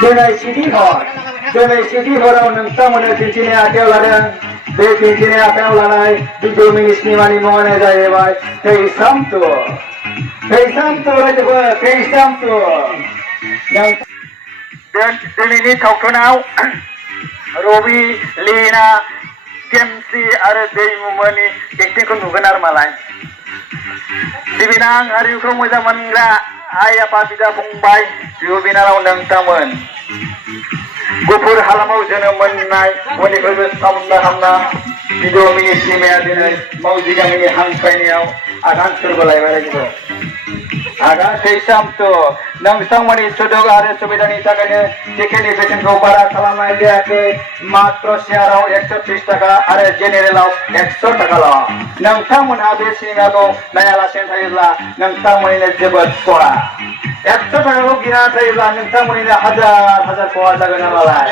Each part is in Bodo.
दिनै सिटी हराव नोंथांमोननो दिन्थिनाय आखायाव लादों। बे दिन्थिनाय आखायाव लानाय भिडिअ मिनिस्ट्रिमानि मुङानो जाहैबाय थैसामथु रायजोफोर थैसामथु। दिनैनि सावथुनाव रबि, लीना, केमसि आरो दैमुमोननि एक्टिंखौ नुगोन आरो मालाय। सिबिनां हारिमुखौ मोजां मोनग्रा आइ आफा बिदा फंबाय बिब' बिनानाव नोंथांमोन, गुफुर हालामाव जोनोम मोननाय बयनिख्रुइबो सामना हामना भिडिअ मिनिस्ट्रिमाया दिनै मावजि गामिनि हांख्रायनायाव आगान सुरबोलायबाय रायजोफोर। आगान थैसामथु नोंथांमोननि सुजुग आरो सुबिदानि थाखायनो टिकेटनि बेसेनखौ बारा खालामनाय जायाखै। मात्र शेयाराव 130 थाखा आरो जेनेरेलाव 100 थाखाल'। नोंथांमोनहा बे सिनेमाखौ नायालासेनो थायोब्ला नोंथांमोननिनो जोबोद खहा। 100 थाखाखौ गिना थायोब्ला नोंथांमोननिनो हाजार खहा जागोन नालाय।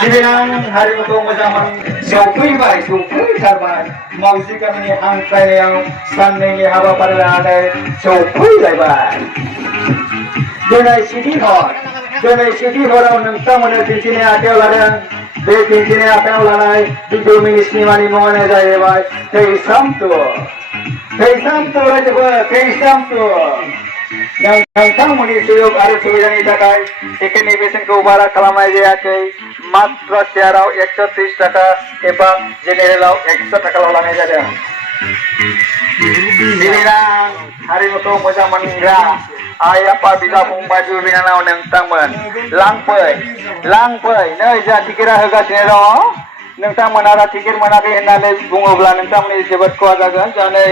सिबिनां हारिमुखौ मोजां मोन सौफैथारबाय मावजि गामिनि हांख्रायनायाव साननैनि हाबाफारि लानानै सौफैलायबाय। दिनै सिटी हराव नोंथांमोननो दिन्थिनाय आखायाव लादों। बे दिन्थिनाय आखायाव लानाय भिडिअ मिनिस्ट्रिमानि मुङानो जाहैबाय थैसामथु रायजोफोर थैसामथु। नोंथांमोननि सुजुग आरो सुबिदानि थाखाय टिकेटनि बेसेनखौ बारा खालामनाय जायाखै। मात्र शेयाराव 130 थाखा एबा जेनेरेलाव 100 थाखाल' लानाय जादों। सिबिनां हारिमुखौ मोजां मोनग्रा आइ आफा बिदा फंबाय बिब' बिनानाव नोंथांमोन, लांफै नै जोंहा टिकेटआ होगासिनो दङ। नोंथांमोना दा टिकेट मोनाखै होननानै बुङोब्ला नोंथांमोननि जोबोद खहा जागोन। जोंहा नै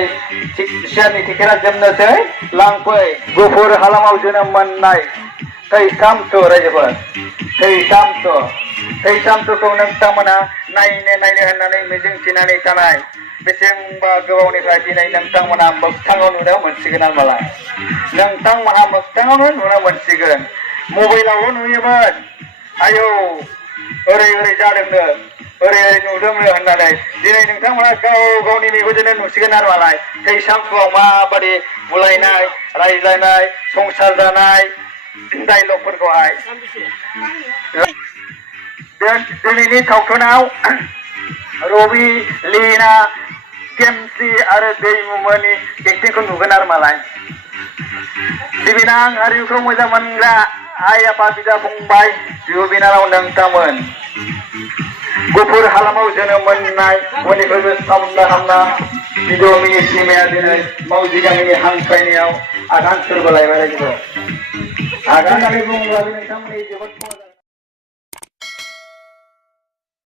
शेयारनि टिकेटआ जोबनोसै। लांफै गुफुर हालामाव जोनोम मोननाय थैसामथु रायजोफोर थैसामथुखौ नोंथांमोना नायनो होननानै मिजिंथिनानै थानाय बेसेबांबा गोबावनिफ्राय दिनै नोंथांमोना मोगथाङाव नुनो मोनसिगोन आरोमालाय। नोंथांमोना मोगथाङावनो नुनो मोनसिगोन। मबाइलावल' नुयोमोन आयौ ओरै जादोंनो ओरै नुदोंनो होननानै दिनै नोंथांमोना गावनि मेगनजोंनो नुसिगोन आरो मालाय। थैसामथुआव माबादि बुलायनाय रायज्लायनाय संसार जानाय डाइलगफोरखौहाय। दिनैनि सावथुनाव रबि, लीना, केमसि आरो दैमुमोननि एक्टिंखौ नुगोन आरो मालाय। सिबिनां हारिमुखौ मोजां मोनग्रा आइ आफा बिदा फंबाय बिब' बिनानाव नोंथांमोन, गुफुर हालामाव जोनोम मोननाय बयनिख्रुइबो सामना हामना भिडिअ मिनिस्ट्रिमाया दिनै मावजि गामिनि हांख्रायनायाव आगान सुरबोलायबाय रायजोफोर। आगान होननानै बुङोब्ला नोंथांमोननि जोबोद खहा जागोन।